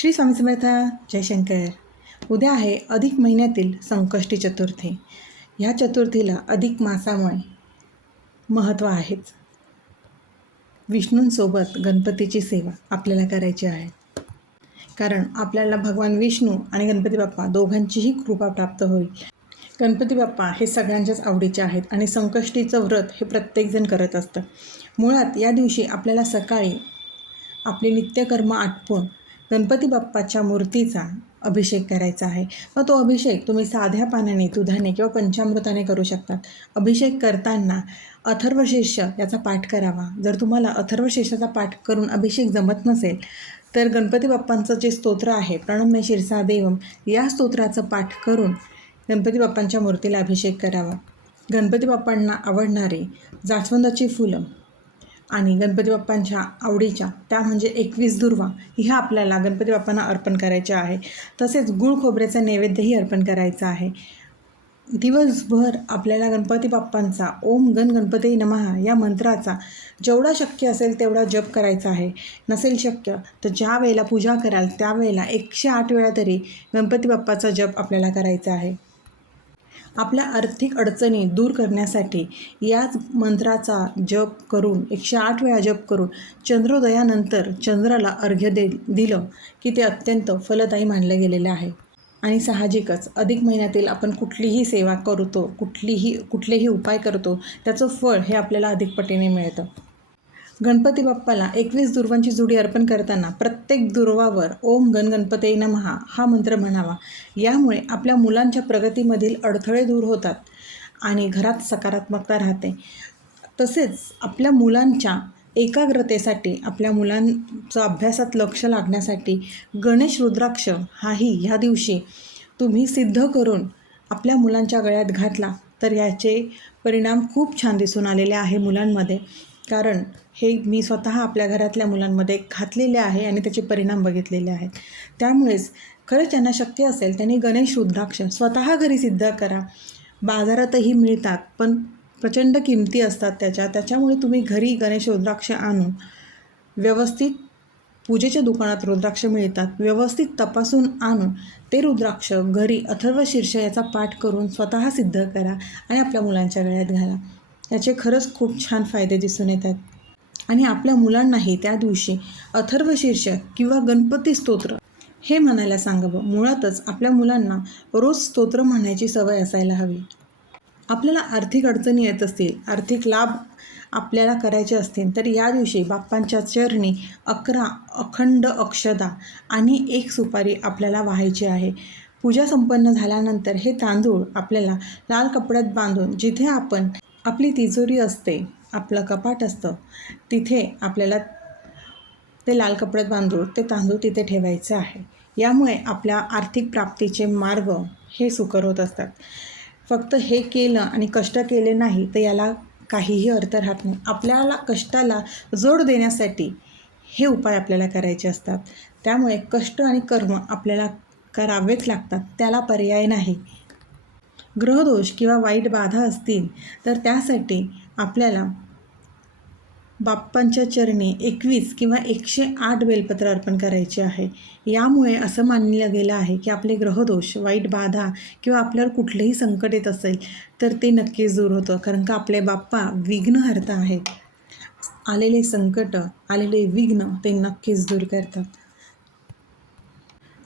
श्री स्वामी समर्थ. जयशंकर. उद्या आहे अधिक महिन्यातील संकष्टी चतुर्थी. ह्या चतुर्थीला अधिक मासामुळे महत्त्व आहेच. विष्णूंसोबत गणपतीची सेवा आपल्याला करायची आहे, कारण आपल्याला भगवान विष्णू आणि गणपती बाप्पा दोघांचीही कृपा प्राप्त होईल. गणपती बाप्पा हे सगळ्यांच्याच आवडीचे आहेत आणि संकष्टीचं व्रत हे प्रत्येकजण करत असतं. मुळात या दिवशी आपल्याला सकाळी आपले नित्यकर्म आटपून गणपती बाप्पाच्या मूर्तीचा अभिषेक करायचा आहे. व तो अभिषेक तुम्ही साध्या पाण्याने, दुधाने किंवा पंचामृताने करू शकतात. अभिषेक करताना अथर्वशीर्ष याचा पाठ करावा. जर तुम्हाला अथर्वशीर्षाचा पाठ करून अभिषेक जमत नसेल तर गणपती बाप्पांचं जे स्तोत्र आहे, प्रणम्य शिरसा देवम, या स्तोत्राचं पाठ करून गणपती बाप्पांच्या मूर्तीला अभिषेक करावा. गणपती बाप्पांना आवडणारी जास्वंदाची फुलं आणि गणपती बाप्पांच्या आवडीच्या त्या म्हणजे 21 दुर्वा ह्या आपल्याला गणपती बाप्पांना अर्पण करायच्या आहे. तसेच गुळ खोबऱ्याचा नैवेद्यही अर्पण करायचा आहे. दिवसभर आपल्याला गणपती बाप्पांचा ओम गण गणपती नमः या मंत्राचा जेवढा शक्य असेल तेवढा जप करायचा आहे. नसेल शक्य तर ज्या वेळेला पूजा कराल त्यावेळेला 108 वेळा तरी गणपती बाप्पाचा जप आपल्याला करायचा आहे. आपल्या आर्थिक अडचणी दूर करण्यासाठी याच मंत्राचा जप करून 108 वेळा जप करून चंद्रोदयानंतर चंद्राला अर्घ्य दिलं की ते अत्यंत फलदायी मानलं गेलेलं आहे. आणि साहजिकच अधिक महिन्यातील आपण कुठलीही सेवा करतो, कुठलेही उपाय करतो, त्याचं फळ हे आपल्याला अधिक पटीने मिळतं. गणपती बाप्पाला 21 दुर्वांची जुडी अर्पण करताना प्रत्येक दुर्वावर ओम गण गणपती नमः हा मंत्र म्हणावा. यामुळे आपल्या मुलांच्या प्रगतीमधील अडथळे दूर होतात आणि घरात सकारात्मकता राहते. तसेच आपल्या मुलांच्या एकाग्रतेसाठी, आपल्या मुलांचं अभ्यासात लक्ष लागण्यासाठी गणेश रुद्राक्ष हाही ह्या दिवशी तुम्ही सिद्ध करून आपल्या मुलांच्या गळ्यात घातला तर याचे परिणाम खूप छान दिसून आलेले आहे मुलांमध्ये. कारण हे मी स्वतः आपल्या घरातल्या मुलांमध्ये घातलेले आहे आणि त्याचे परिणाम बघितलेले आहेत. त्यामुळेच खरंच ज्यांना शक्य असेल त्यांनी गणेश रुद्राक्ष स्वतः घरी सिद्ध करा. बाजारातही मिळतात पण प्रचंड किमती असतात त्याच्यामुळे तुम्ही घरी गणेश रुद्राक्ष आणून व्यवस्थित, पूजेच्या दुकानात रुद्राक्ष मिळतात, व्यवस्थित तपासून आणून ते रुद्राक्ष घरी अथर्वशीर्ष याचा पाठ करून स्वतः सिद्ध करा आणि आपल्या मुलांच्या गळ्यात घाला. याचे खरंच खूप छान फायदे दिसून येतात. आणि आपल्या मुलांनाही त्या दिवशी अथर्वशीर्ष किंवा गणपती स्तोत्र हे म्हणायला सांगावं. मुळातच आपल्या मुलांना रोज स्तोत्र म्हणायची सवय असायला हवी. आपल्याला आर्थिक अडचणी येत असतील, आर्थिक लाभ आपल्याला करायचे असतील तर या दिवशी बाप्पांच्या चरणी 11 अखंड अक्षदा आणि 1 सुपारी आपल्याला वाहायची आहे. पूजा संपन्न झाल्यानंतर हे तांदूळ आपल्याला लाल कपड्यात बांधून, जिथे आपण आपली तिजोरी असते, आपलं कपाट असतं, तिथे आपल्याला ते लाल कपड्यात बांधून ते तांदूळ तिथे ठेवायचे आहे. यामुळे आपल्या आर्थिक प्राप्तीचे मार्ग हे सुकर होत असतात. फक्त हे केलं आणि कष्ट केले नाही तर याला काहीही अर्थ राहत नाही. आपल्याला कष्टाला जोड देण्यासाठी हे उपाय आपल्याला करायचे असतात. त्यामुळे कष्ट आणि कर्म आपल्याला करावेच लागतात, त्याला पर्याय नाही. ग्रहदोष किंवा वाईट बाधा असतील तर त्यासाठी आपल्याला बाप्पांच्या चरणी 21 किंवा 108 बेलपत्र अर्पण करायचे आहे. यामुळे असं मानलं गेलं आहे की आपले ग्रहदोष, वाईट बाधा किंवा आपल्यावर कुठलेही संकट येत असेल तर ते नक्कीच दूर होतं. कारण का आपले बाप्पा विघ्नहर्ता आहेत. आलेले संकट, आलेले विघ्न ते नक्कीच दूर करतात.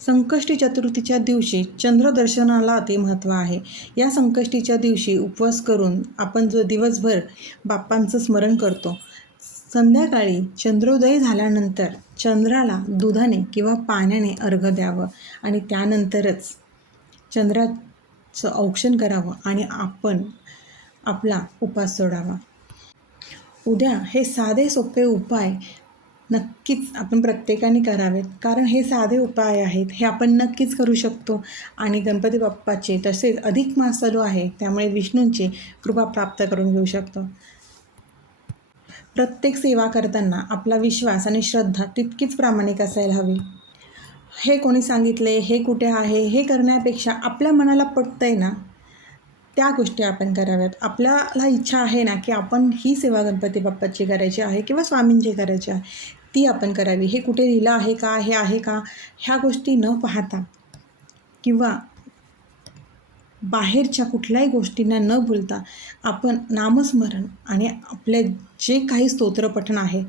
संकष्टी चतुर्थीच्या दिवशी चंद्रदर्शनाला अति महत्त्व आहे. या संकष्टीच्या दिवशी उपवास करून आपण जो दिवसभर बाप्पांचं स्मरण करतो, संध्याकाळी चंद्रोदय झाल्यानंतर चंद्राला दुधाने किंवा पाण्याने अर्घ्य द्यावं आणि त्यानंतरच चंद्राचं औक्षण करावं आणि आपण आपला उपवास सोडावा. उद्या हे साधे सोपे उपाय नक्कीच आपण प्रत्येकाने करावेत. कारण हे साधे उपाय आहेत, हे आपण नक्कीच करू शकतो आणि गणपती बाप्पाचे तसेच अधिक मास चालू आहे त्यामुळे विष्णूंची कृपा प्राप्त करून घेऊ शकतो. प्रत्येक सेवा करताना आपला विश्वास आणि श्रद्धा तितकीच प्रामाणिक असायला हवी. हे कोणी सांगितले, हे कुठे आहे, हे करण्यापेक्षा आपल्या मनाला पटतंय ना त्या गोष्टी आपण कराव्यात. आपल्याला इच्छा आहे ना की आपण ही सेवा गणपती बाप्पाची करायची आहे किंवा स्वामींची करायची आहे, ती आपण करावी. हे कुठे लिहिलं आहे का, हे आहे का, ह्या गोष्टी न पाहता किंवा बाहेरच्या कुठल्याही गोष्टींना न भूलता आपण नामस्मरण आणि आपले जे काही स्तोत्रपठण आहे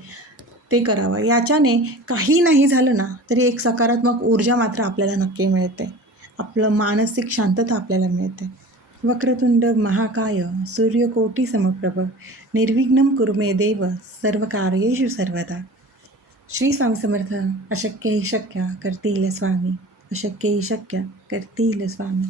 ते करावं. याच्याने काही नाही झालं ना तरी एक सकारात्मक ऊर्जा मात्र आपल्याला नक्की मिळते. आपलं मानसिक शांतता आपल्याला मिळते. वक्रतुंड महाकाय सूर्यकोटी समप्रभ निर्विघ्नं कुरु मे देव सर्व कार्येषु सर्वदा. श्री स्वामी समर्थ. अशक्य ही शक्य करतील स्वामी, अशक्य ही शक्य करतील स्वामी.